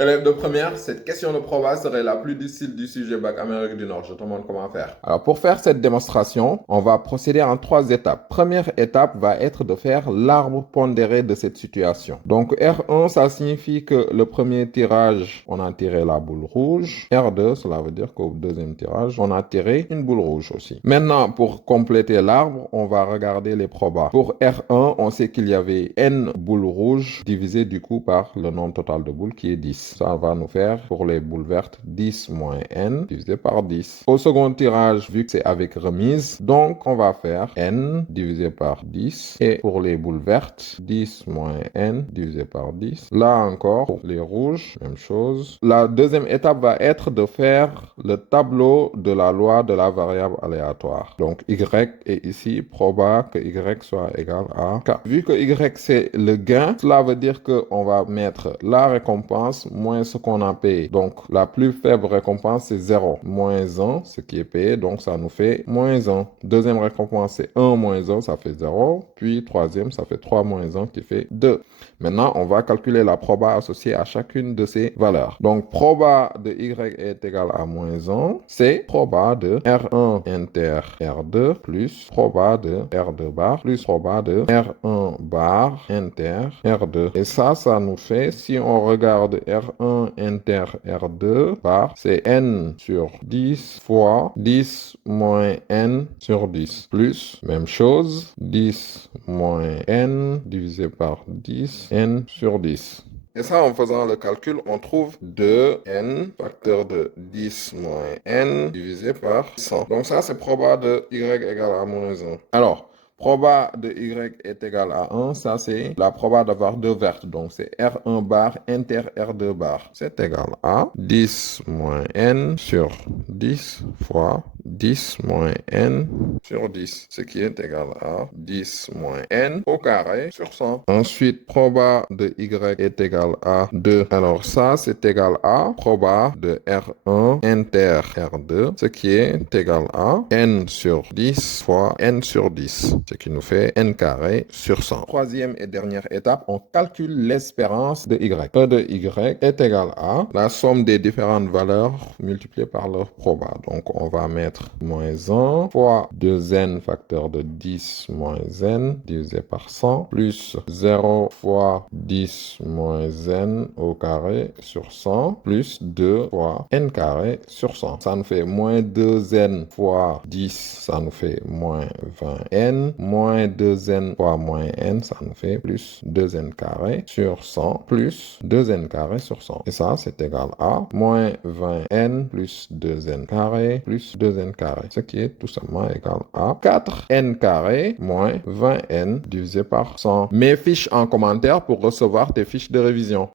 Élève de première, cette question de proba serait la plus difficile du sujet bac Amérique du Nord. Je te montre comment faire. Alors, pour faire cette démonstration, on va procéder en 3 étapes. Première étape va être de faire l'arbre pondéré de cette situation. Donc, R1, ça signifie que le premier tirage, on a tiré la boule rouge. R2, cela veut dire qu'au deuxième tirage, on a tiré une boule rouge aussi. Maintenant, pour compléter l'arbre, on va regarder les probas. Pour R1, on sait qu'il y avait N boules rouges divisé du coup par le nombre total de boules qui est 10. Ça va nous faire pour les boules vertes 10 moins n divisé par 10. Au second tirage, vu que c'est avec remise, donc on va faire n divisé par 10. Et pour les boules vertes, 10 moins n divisé par 10. Là encore, pour les rouges, même chose. La deuxième étape va être de faire le tableau de la loi de la variable aléatoire. Donc y est ici proba que y soit égal à k. Vu que y c'est le gain, cela veut dire qu'on va mettre la récompense moins ce qu'on a payé. Donc, la plus faible récompense, c'est 0. Moins 1, ce qui est payé, donc ça nous fait moins 1. Deuxième récompense, c'est 1 moins 1, ça fait 0. Puis, troisième, ça fait 3 moins 1, qui fait 2. Maintenant, on va calculer la proba associée à chacune de ces valeurs. Donc, proba de y est égal à moins 1, c'est proba de R1 inter R2 plus proba de R2 bar plus proba de R1 bar inter R2. Et ça nous fait, si on regarde R1 inter R2 bar, c'est n sur 10 fois 10 moins n sur 10 plus, même chose, 10 moins n divisé par 10, n sur 10. Et ça, en faisant le calcul, on trouve 2n facteur de 10 moins n divisé par 100. Donc ça, c'est proba de y égale à moins 1. Alors, proba de y est égal à 1, ça c'est la proba d'avoir 2 vertes. Donc c'est R1 bar inter R2 bar. C'est égal à 10 moins n sur 10 fois 10 moins n sur 10, ce qui est égal à 10 moins n au carré sur 100. Ensuite, proba de y est égal à 2. Alors ça, c'est égal à proba de R1 inter R2, ce qui est égal à n sur 10 fois n sur 10, ce qui nous fait n carré sur 100. Troisième et dernière étape, on calcule l'espérance de y. E de y est égal à la somme des différentes valeurs multipliées par leur proba. Donc, on va mettre moins 1 fois 2n facteur de 10 moins n divisé par 100 plus 0 fois 10 moins n au carré sur 100 plus 2 fois n carré sur 100. Ça nous fait moins 2n fois 10, ça nous fait moins 20n, moins 2n fois moins n, ça nous fait plus 2n carré sur 100 plus 2n carré sur 100. Et ça, c'est égal à moins 20n plus 2n carré plus 2n carré, ce qui est tout simplement égal à 4n carré moins 20n divisé par 100. Mes fiches en commentaire pour recevoir tes fiches de révision.